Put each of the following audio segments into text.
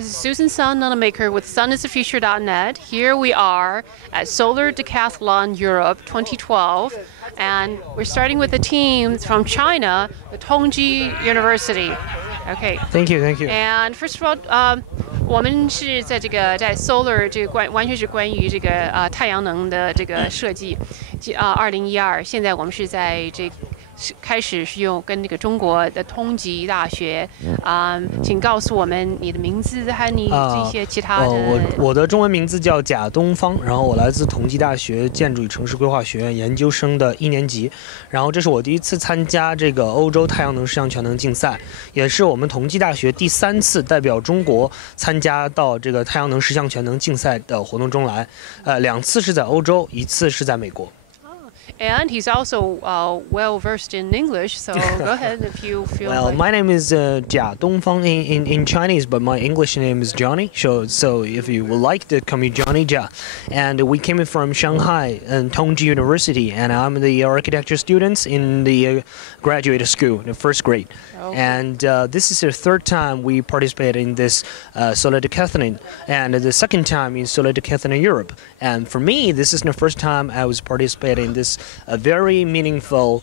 This is Susan Sun Nunamaker with sunisthefuture.net. Here we are at Solar Decathlon Europe 2012, and we're starting with a team from China, the Tongji University. Okay. Thank you, thank you. And first of all, 我们是在Solar 完全是关于太阳能的设计，2012，现在我们是在开始是用跟中国的通吉大学请告诉我们你的名字和你这些其他的。我的中文名字叫贾东方，然后我来自同济大学建筑与城市规划学院研究生的1年级，然后这是我第一次参加欧洲太阳能十项全能竞赛，也是我们同济大学第3次代表中国参加到太阳能十项全能竞赛的活动中来，2次是在欧洲，1次是在美国。And he's also well versed in English, so go ahead if you feel. Well, my name is Jia Dongfang in Chinese, but my English name is Johnny. So if you would like to call me Johnny Jia, and we came from Shanghai and Tongji University, and I'm the architecture students in the graduate school, the first grade. Okay. And this is the 3rd time we participate in this Solar Decathlon, and the 2nd time in Solar Decathlon Europe. And for me, this is the first time I was participating in this very meaningful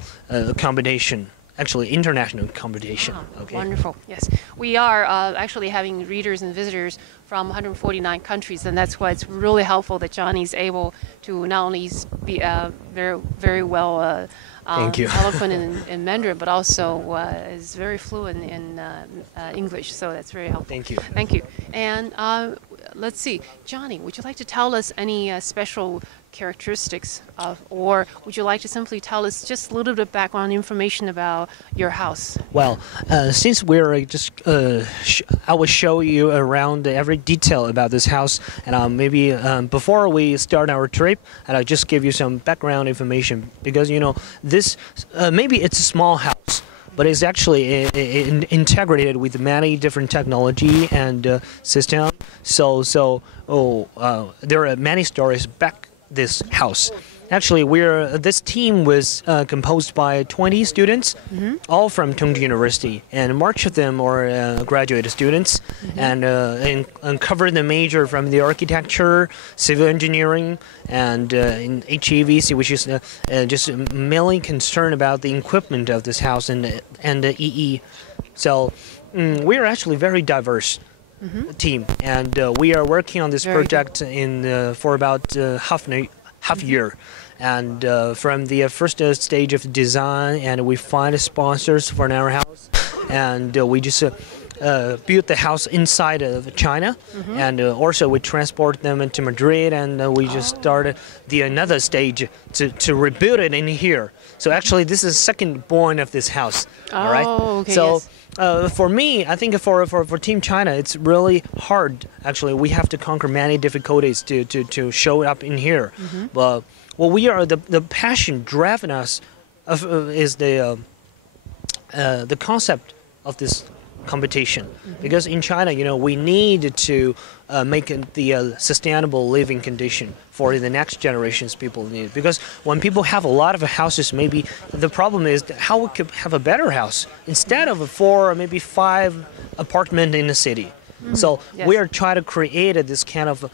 competition. Actually, international competition. Wow, okay. Wonderful. Yes, we are actually having readers and visitors from 149 countries, and that's why it's really helpful that Johnny's able to not only be very well Thank you. eloquent in Mandarin, but also is very fluent in English. So that's very helpful. Thank you. Thank you. And let's see, Johnny, would you like to tell us any special characteristics or would you like to simply tell us just a little bit of background information about your house? Well, since we're I will show you around every detail about this house, and maybe before we start our trip, and I'll just give you some background information because this maybe it's a small house, but it's actually integrated with many different technology and system. So there are many stories back this house. Actually, this team was composed by 20 students, all from Tongji University, and much of them are graduate students, and covered the major from the architecture, civil engineering, and in HEVC, which is just mainly concerned about the equipment of this house and the EE. So we are actually very diverse. Team, and we are working on this project for about half year, and from the first stage of design, and we find sponsors for our house, and we just built the house inside of China, and also we transport them into Madrid, and we just started another stage to rebuild it in here. So actually, this is the second born of this house. All right. Okay, so. Yes. For me, I think for Team China, it's really hard. Actually, we have to conquer many difficulties to show up in here. But we are the passion driving us is the concept of this competition, because in China, we need to make the sustainable living condition for the next generations people need. Because when people have a lot of houses, maybe the problem is how we could have a better house instead of 4 or maybe 5 apartments in the city. So we are trying to create this kind of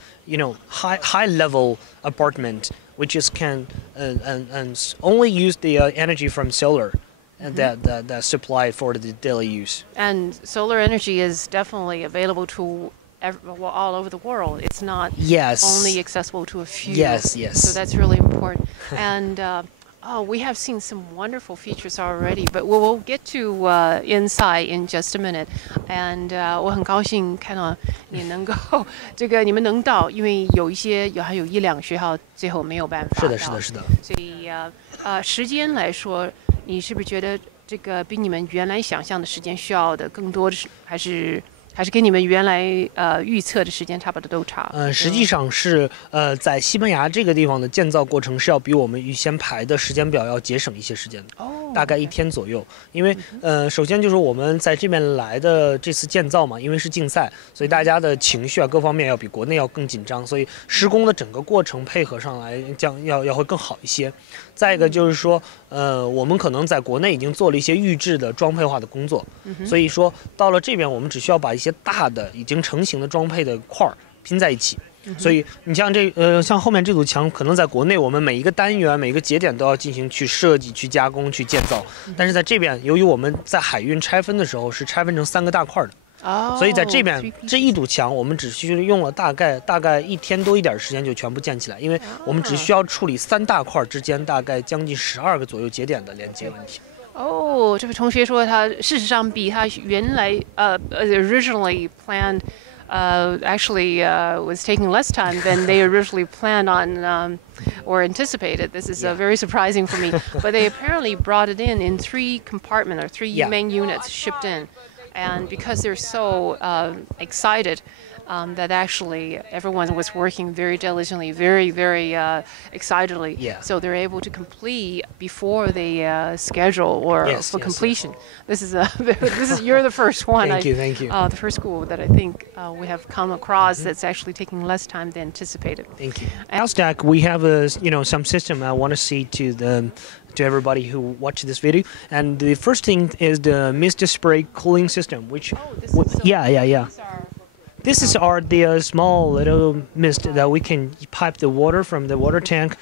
high level apartment which can only use the energy from solar. That supply for the daily use. And solar energy is definitely available to all over the world. It's not only accessible to a few. Yes. So that's really important. And we have seen some wonderful features already, but we'll get to inside in just a minute. And 我很高兴看到你能够你们能到，因为还有1-2个学校最后没有办法到。是的。所以时间来说，你是不是觉得比你们原来想象的时间需要的更多的还是跟你们原来预测的时间差不多都差？实际上是在西班牙这个地方的建造过程是要比我们预先排的时间表要节省一些时间的。大概1天左右。因为首先就是我们在这边来的这次建造嘛，因为是竞赛，所以大家的情绪啊各方面要比国内要更紧张，所以施工的整个过程配合上来要会更好一些。再一个就是说，我们可能在国内已经做了一些预制的装配化的工作，所以说到了这边我们只需要把一些大的已经成型的装配的块儿拼在一起。所以你像像后面这堵墙，可能在国内我们每一个单元、每一个节点都要进行去设计、去加工、去建造，但是在这边，由于我们在海运拆分的时候是拆分成3个大块的。所以在这边这一堵墙，我们只需用了大概1天多一点时间就全部建起来，因为我们只需要处理3大块之间大概将近12个左右节点的连接问题。这位同学说他事实上比他原来originally planned actually was taking less time than they originally planned on or anticipated. This is very surprising for me. But they apparently brought it in 3 compartments or 3 main units shipped in. And because they're so excited that actually everyone was working very diligently, very, very excitedly. So they're able to complete before the schedule or for completion. This is you're the first one. Thank you. The first school that I think we have come across that's actually taking less time than anticipated. Thank you. House deck, we have some system I want to see to everybody who watch this video, and the first thing is the mist spray cooling system, which this is the small little mist that we can pipe the water from the water tank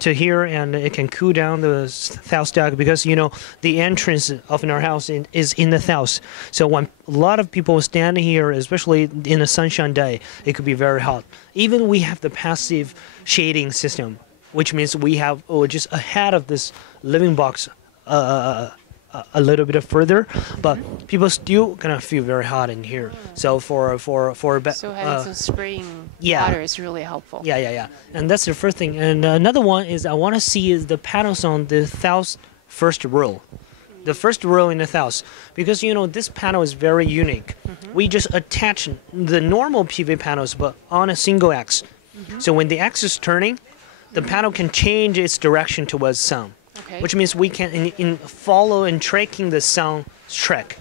to here, and it can cool down the house deck because the entrance of our house is in the house. So when a lot of people stand here, especially in a sunshine day, it could be very hot. Even we have the passive shading system, which means we have just ahead of this living box a little bit further, but people still gonna feel very hot in here. So for so having some spraying water is really helpful. And that's the first thing. And another one is I want to see is the panels on the house first row. The first row in the house, because this panel is very unique. We just attach the normal PV panels but on a single axis. So when the axis is turning, the panel can change its direction towards sun, which means we can follow and tracking the sun track,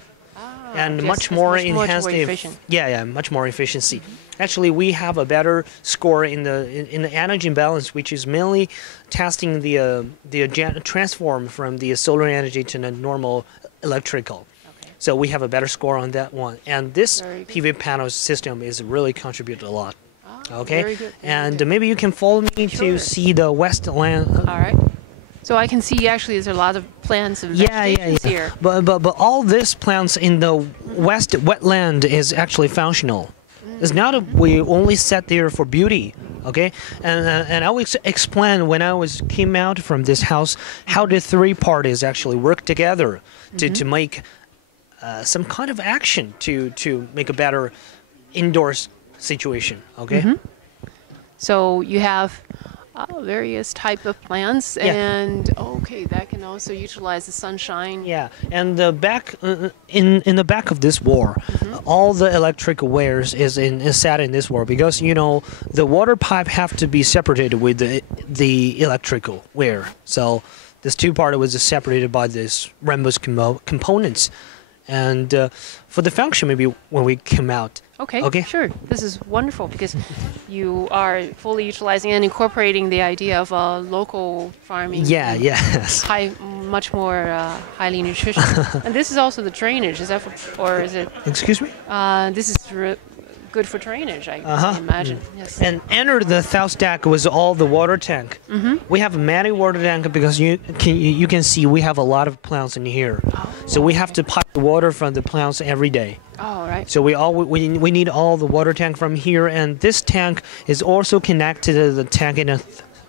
and much more enhanced. Much more efficiency. Actually, we have a better score in the energy balance, which is mainly testing the transform from the solar energy to the normal electrical. So we have a better score on that one, and this PV panel system is really contributed a lot. Okay, and maybe you can follow me to see the westland. All right. So I can see actually there's a lot of plants and vegetations here. But all these plants in the west wetland is actually functional. It's not we only set there for beauty. Okay, and I will explain when I came out from this house how the 3 parties actually work together to make some kind of action to make a better indoors situation. Okay. So you have various type of plants, and that can also utilize the sunshine. And the back in the back of this wall, all the electric wires is set in this wall because the water pipe have to be separated with the electrical wire. So this 2 part was separated by this rhombus components. And for the function, maybe when we come out. Okay, sure. This is wonderful because you are fully utilizing and incorporating the idea of local farming. Much more highly nutritious. And this is also the drainage. Is that or is it? Excuse me? This is good for drainage, I imagine. Yes. And enter the house deck with all the water tank. We have many water tank because you can see we have a lot of plants in here. So we have to pipe the water from the plants every day. Right. So we need all the water tank from here, and this tank is also connected to the tank in the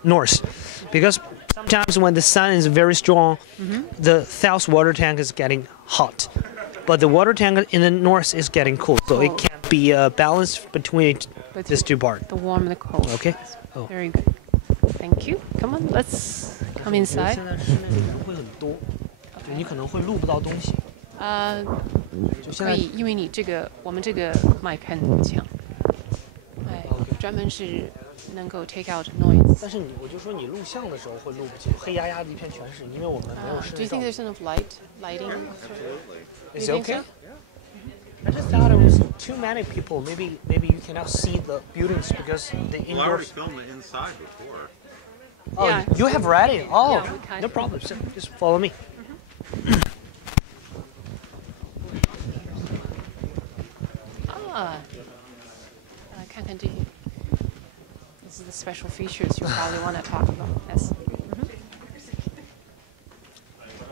north, because sometimes when the sun is very strong, the south water tank is getting hot, but the water tank in the north is getting cool. So it can be a balance between these 2 parts. The warm and the cold. Okay. Very good. Thank you. Come on, let's come inside. 你可能会录不到东西。可以，因为我们这个麦克很强，专门是能够 take out noise. 但是我就说你录像的时候会录不清，黑压压的一片全是，因为我们没有室 Do 内 you 照 think 明。 there's enough lighting? Is You it think okay? so? I just thought it was too many people. Maybe you cannot see the buildings because the Well, I already indoors. filmed the inside before. Oh, Yeah. you have ready? Oh, Yeah, we can. no problem. So just follow me. This is the special features you probably want to talk about. Yes.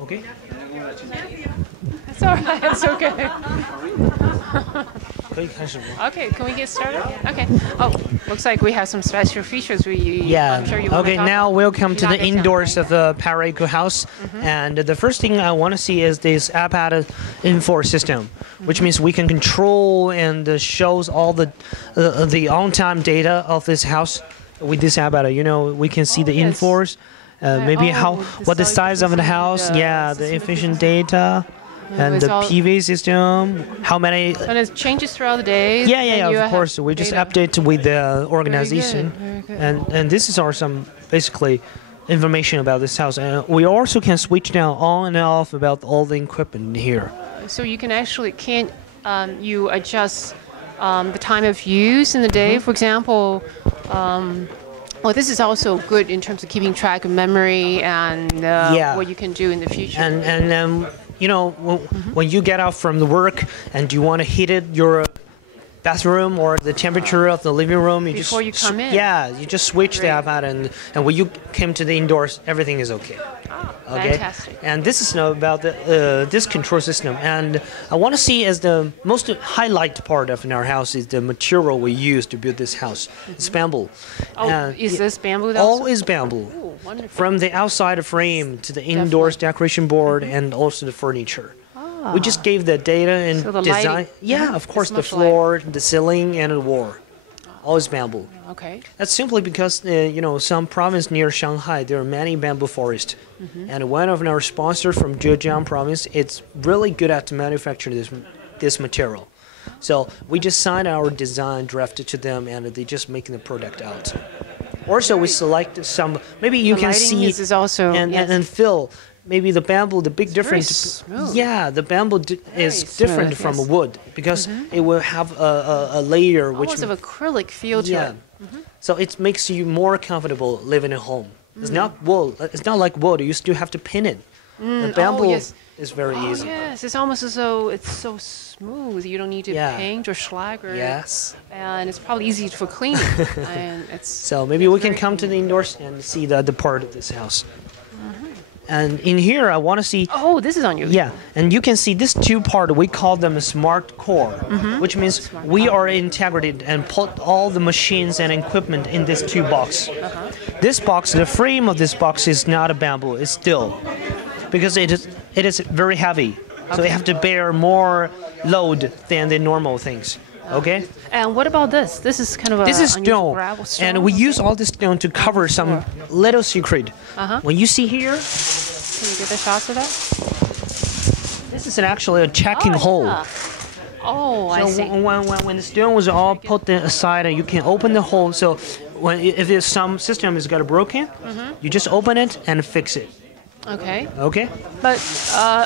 Okay. It's all right. It's okay. 可以开始吗？ Okay, can we get started? Okay. Oh, looks like we have some special features. Yeah. I'm sure you want Okay. to talk Now about. welcome to the 大概讲 indoors of the Para Eco-House, and the first thing I want to see is this evaporating system, which means we can control and shows all the on-time data of this house with this evaporator. You know, we can see the yes. inforce, maybe what the size of the efficiency, house, the the system efficient data. And it's the all- PV system, how many? And it changes throughout the day. Yeah, and you of course. have We just data. update with the organization, Very good. and this is our some basically information about this house. And we also can switch down on and off about all the equipment here. So you can actually you adjust the time of use in the day. For example, well, this is also good in terms of keeping track of memory and Yeah. what you can do in the future. And you know, when you get out from the work and you want to heat your bathroom or the temperature of the living room, you Before you come in. Yeah, you just switch that out, and when you came to the indoors, everything is okay. Okay. Fantastic. And this is about this control system, and I want to see as the most highlight part of our house is the material we use to build this house. It's bamboo. Oh, And is this bamboo? all is bamboo. Oh, wonderful. From the outside frame to the indoors decoration board and also the furniture. We just gave the data and So the design. lighting. Yeah, of course, the much floor, the ceiling, and the wall. All is bamboo. Okay. That's simply because you know, some province near Shanghai there are many bamboo forests, and one of our sponsors from Zhejiang province, it's really good at manufacturing this material. So we just signed our design, drafted to them, and they just making the product out. Also, we select some. Maybe you The can lighting see is also and feel. Maybe the bamboo, the big difference. smooth. Yeah, the bamboo is different smooth, from yes. wood because it will have a layer which Almost of acrylic feel to yeah. it. So it makes you more comfortable living at home. It's not wool. It's not like wood. You still have to pin it. The bamboo yes. is very Oh, easy. yes, it's almost as though it's so smooth. You don't need to Yeah. paint or slag or. Yes. And it's probably easy for cleaning. And it's. So maybe we can come to the indoors and see the part of this house. And in here, I want to see. Oh, this is unusual. Yeah, and you can see this two part. We call them a smart core, which means we are integrated and put all the machines and equipment in this two box. This box, the frame of this box is not a bamboo; it's steel, because it is very heavy. So they have to bear more load than the normal things. Okay. And what about this? This is kind of a This is unusual stone, gravel stone. and we use all this stone to cover some little secret. When you see here, Can you get the shots of that? this is actually a checking hole. Yeah. Oh, I So see. when the stone was all put aside, you can open the hole. So if there's some system is got broken, you just open it and fix it. Okay. Okay. But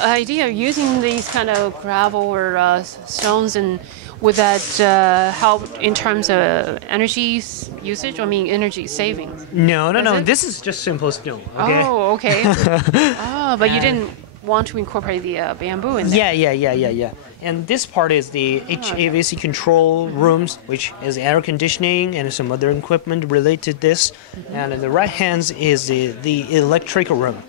idea of using these kind of gravel or stones, and would that help in terms of energy usage? I mean, energy saving. No. it? This is just simple stone. Okay. Oh, okay. But you didn't want to incorporate the bamboo in there. Yeah. And this part is the HVAC control rooms, which is air conditioning and some other equipment related to this. And on the right hand is the electrical room,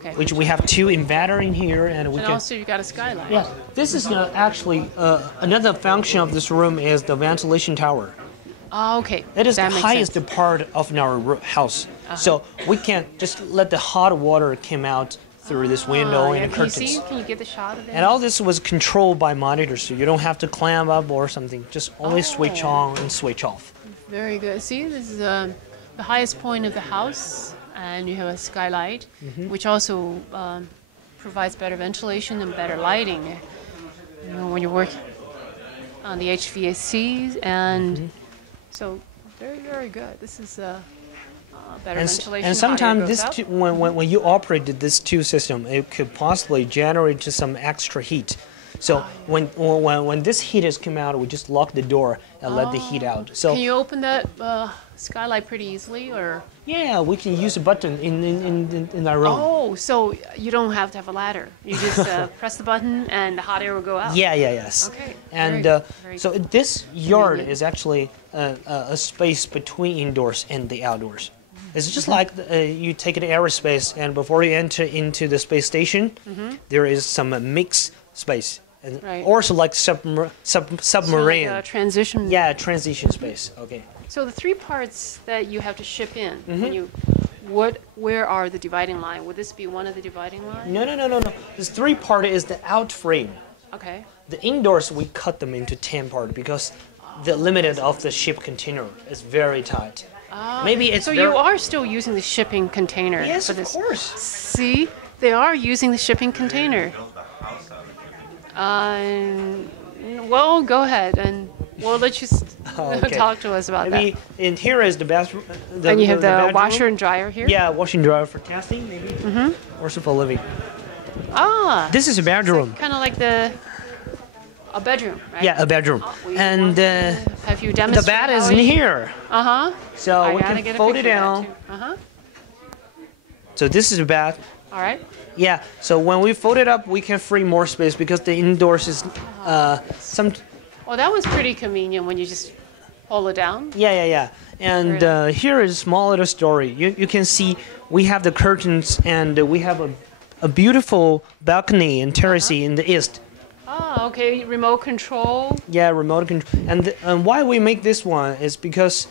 Okay. which we have two inverter in here, and we And can. also you got a skylight. Yeah, this is actually another function of this room is the ventilation tower. Oh, okay. That is the makes highest sense. part of our house, so we can't just let the hot water come out through this window Yeah, and the can you curtains. see? Can you get the shot of it? And all this was controlled by monitors, so you don't have to climb up or something. Just only switch on and switch off. Very good. See, this is the highest point of the house, and you have a skylight, which also provides better ventilation and better lighting. You know, when you work on the HVACs, and so Very, very good. This is better And, ventilation. and hot air sometimes goes this out. when you operated this two system, it could possibly generate just some extra heat. So when this heat has come out, we just lock the door and let the heat out. So Can you open that skylight pretty easily, or? yeah, we can use a button in our room. Oh, so you don't have to have a ladder. You just press the button and the hot air will go out. Yeah, yes. Okay. And very so this yard convenient. is actually a space between indoors and the outdoors. It's just like you take an aerospace, and before you enter into the space station, there is some mixed space, and Right. also like submarine. So like a transition. Yeah, transition space. Okay. So the three parts that you have to ship in, Mm-hmm. when you, where are the dividing line? Would this be one of the dividing lines? No. This three part is the out frame. Okay. The indoors we cut them into 10 part because the limit of the ship container is very tight. Maybe it's So very- you are still using the shipping container Yes, for of this. course. See, they are using the shipping container. Well, go ahead and we'll let you Okay. talk to us about Maybe in here is the bathroom. And you have the bedroom. washer and dryer here? Yeah, washing dryer for testing, maybe. Also for living. Ah, This is a bedroom. kind of like a bedroom, right? Yeah, a bedroom. We And want to have you the demonstrate bed is how in you- here. Uh-huh. So I we gotta can get a fold it picture of that down. too. Uh-huh. So this is a bed. All right. Yeah, so when we fold it up, we can free more space because the indoors is some. Well, that was pretty convenient when you just pull it down. Yeah. And here is a small little story. You can see we have the curtains and we have a beautiful balcony and terrace in the east. Oh, okay. Remote control. Yeah, remote control. And why we make this one is because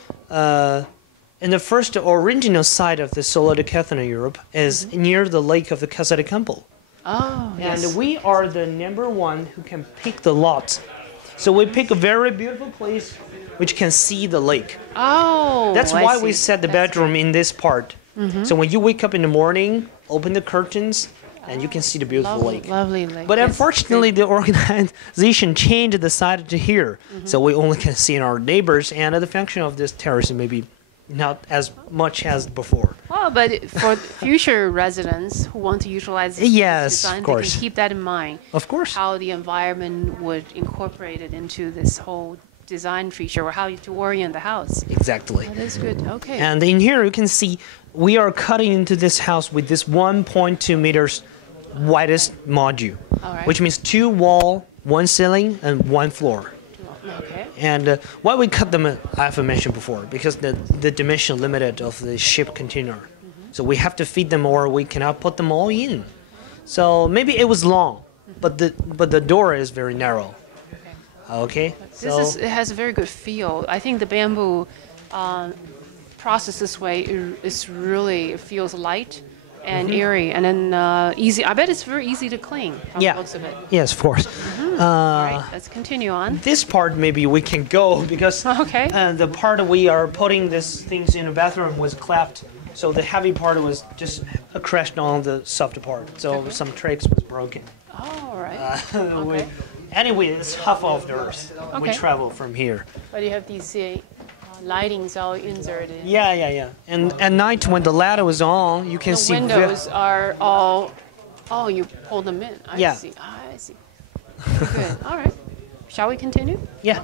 in the first original site of the Solar Decathlon Europe is near the lake of the Casa de Campo. Oh, yes. And we are the #1 who can pick the lot. So we pick a very beautiful place which can see the lake. Oh, That's I why we see. set the That's bedroom in this part. So when you wake up in the morning, open the curtains, and you can see the beautiful lovely, lake. lovely lake. But Yes, unfortunately, the organization changed the side to here, so we only can see our neighbors, and the function of this terrace maybe not as much as before. Oh, but for future residents who want to utilize this Yes, design, of they course. can keep that in mind. Of course. How the environment would incorporate it into this whole design feature, or how to orient the house. Exactly. That is good. Okay. And in here you can see we are cutting into this house with this 1.2 meters widest module, All right. which means 2 wall, 1 ceiling, and 1 floor. Okay. And why we cut them, I have mentioned before, because the dimension limited of the ship container. So we have to feed them or we cannot put them all in. So maybe it was long, but the door is very narrow. Okay. It has a very good feel. I think the bamboo processed this way is really, it feels light and airy, and then easy. I bet it's very easy to clean from the looks of it. Yes, of course. All right, let's continue on. This part maybe we can go because Okay. the part we are putting these things in the bathroom was clapped, so the heavy part was just crashed on the soft part. So some tricks was broken. Oh, all right. Okay. Anyway, it's half of the earth. We Okay. travel from here. But you have these lightings all inserted. Yeah. And at night when the ladder was on, you can The see. windows are all. Oh, you pull them in. I see. I see. Good. All right. Shall we continue? Yeah.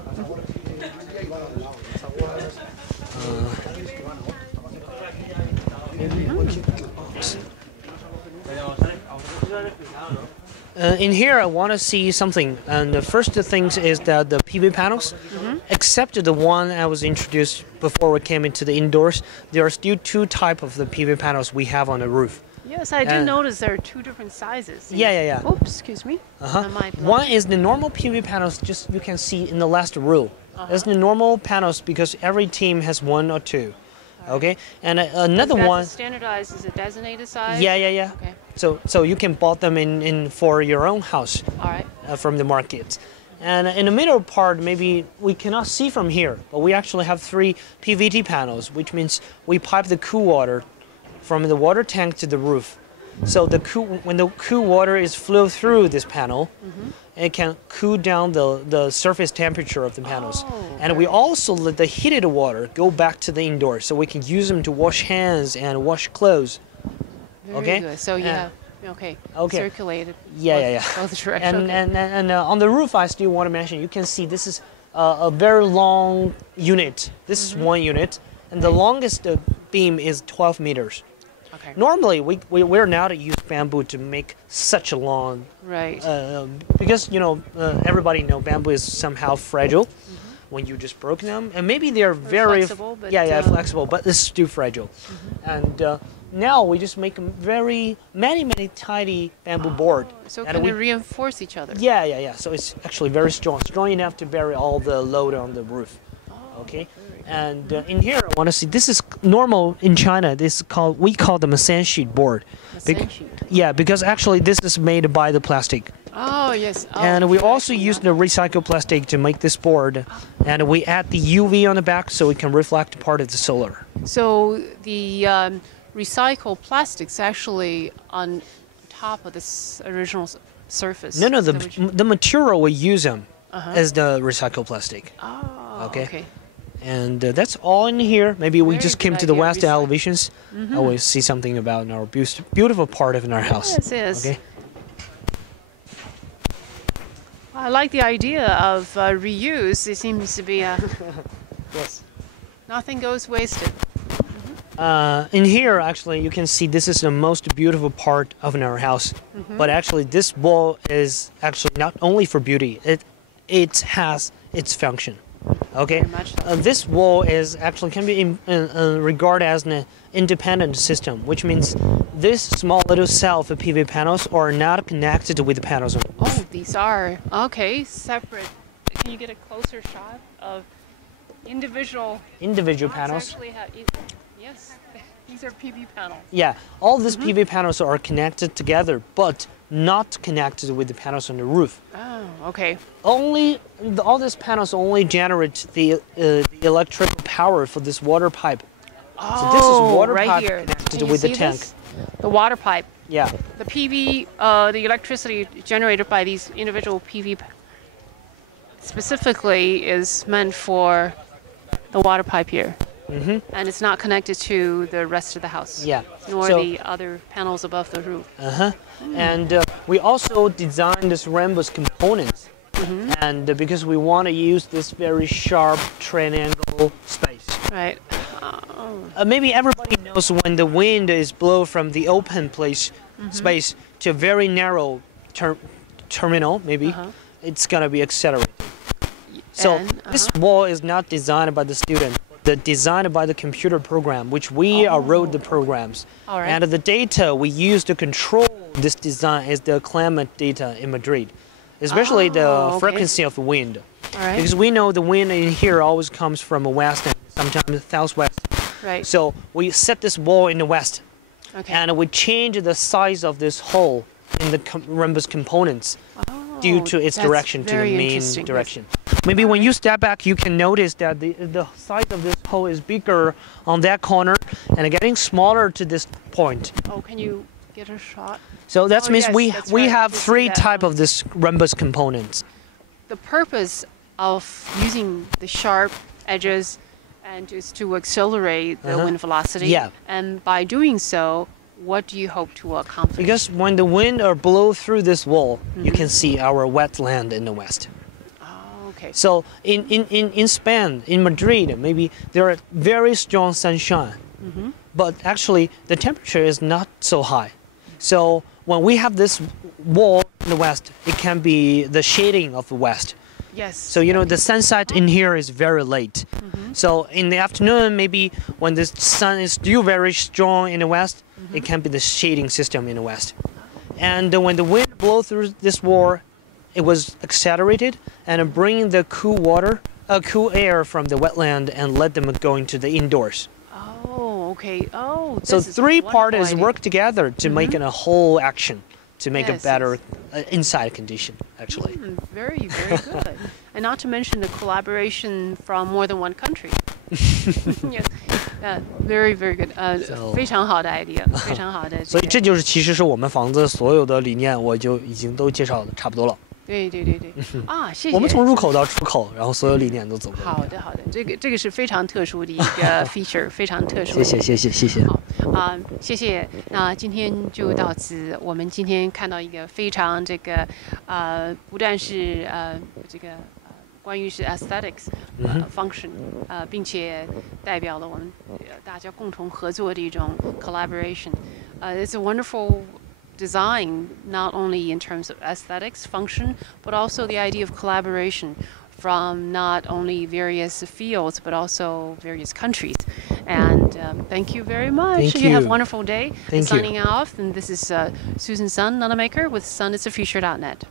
In here, I want to see something, and the first things is that the PV panels, except the one I was introduced before we came into the indoors, there are still 2 types of the PV panels we have on the roof. Yes, I did notice there are 2 different sizes. Yeah. Oops, excuse me. One is the normal PV panels, just you can see in the last row. That's the normal panels because every team has 1 or 2. Okay, and another That's one. standardized is a designated size. Yeah. Okay. So you can bought them in for your own house. All right. From the market. And in the middle part, maybe we cannot see from here, but we actually have 3 PVT panels, which means we pipe the cool water from the water tank to the roof. So when the cool water is flow through this panel, it can cool down the surface temperature of the panels. And we also let the heated water go back to the indoors, so we can use them to wash hands and wash clothes. Very good. So circulate it. Both directions. And on the roof, I still want to mention, you can see this is a very long unit. This is one unit, and the longest beam is 12 meters. Okay. Normally, we're not use bamboo to make such a long, because everybody know bamboo is somehow fragile when you just broke them, and maybe they're very flexible, but flexible, but it's still fragile. And now we just make many tiny bamboo board. So can we reinforce each other? Yeah. So it's actually very strong enough to bear all the load on the roof. Okay. And in here, I want to see, this is normal in China. We call them a sand sheet board. Because actually this is made by the plastic. Oh, yes. And we also use the recycled plastic to make this board. And we add the UV on the back so it can reflect part of the solar. So the recycled plastic's actually on top of this original surface. No, the material we use them as the recycled plastic. Oh, okay. And that's all in here. Maybe we just came to the west elevations. I will see something about our beautiful part of our house. Yes. Okay. I like the idea of reuse. It seems to be yes. Nothing goes wasted. In here, actually, you can see this is the most beautiful part of our house. But actually, this wall is actually not only for beauty. It has its function. Okay, this wall can be regarded as an independent system, which means this small little cell of PV panels are not connected with the panels. Oh, these are separate. Can you get a closer shot of individual panels? Yes, these are PV panels. Yeah, all these PV panels are connected together, but not connected with the panels on the roof. Oh, okay. All these panels only generate the electrical power for this water pipe. Oh, so this is water right pipe here. connected with the tank. The water pipe. Yeah. The PV, the electricity generated by these individual PV specifically is meant for the water pipe here. And it's not connected to the rest of the house. Yeah. Nor the other panels above the roof. And we also designed this rhombus components. And because we want to use this very sharp triangle space. Right. Maybe everybody knows when the wind is blow from the open space to a very narrow terminal, maybe, it's going to be accelerated. So this wall is not designed by the student. Designed by the computer program, which we wrote the programs. And the data we use to control this design is the climate data in Madrid, especially the frequency of the wind. Because we know the wind in here always comes from the west and sometimes southwest. Right. So we set this wall in the west, and we change the size of this hole in the rhombus components due to its direction to the main direction. Maybe when you step back, you can notice that the size of this hole is bigger on that corner and getting smaller to this point. Oh, can you get a shot? So that means we have three types of this rhombus components. The purpose of using the sharp edges and is to accelerate the wind velocity. Yeah. And by doing so, what do you hope to accomplish? Because when the wind blow through this wall, you can see our wetland in the west. So in Spain, in Madrid, maybe there are very strong sunshine, but actually the temperature is not so high. So when we have this wall in the west, it can be the shading of the west. Yes. So the sunset in here is very late. So in the afternoon, maybe when the sun is still very strong in the west, it can be the shading system in the west. And when the wind blows through this wall, it was accelerated and bringing the cool air from the wetland and let them go into the indoors. Oh, okay. Oh, so three parties work together to make a whole action to make a better inside condition, actually. Very, very good. And not to mention the collaboration from more than one country. Yes. Very very good. So 非常好的 idea， 非常好的。所以这就是其实是我们房子所有的理念，我就已经都介绍的差不多了。对对对对，谢谢。我们从入口到出口，然后所有理念都走过。好的好的，这个是非常特殊的一个 feature， 非常特殊的。谢谢。好谢谢。那今天就到此。我们今天看到一个非常不但是关于是 aesthetics function 并且代表了我们大家共同合作的一种 collaboration. It's a wonderful design, not only in terms of aesthetics function, but also the idea of collaboration from not only various fields but also various countries. And thank you very much. Thank you. Have a wonderful day. Thank you. Signing off, and this is Susan Sun Nunamaker with sunitsafuture.net.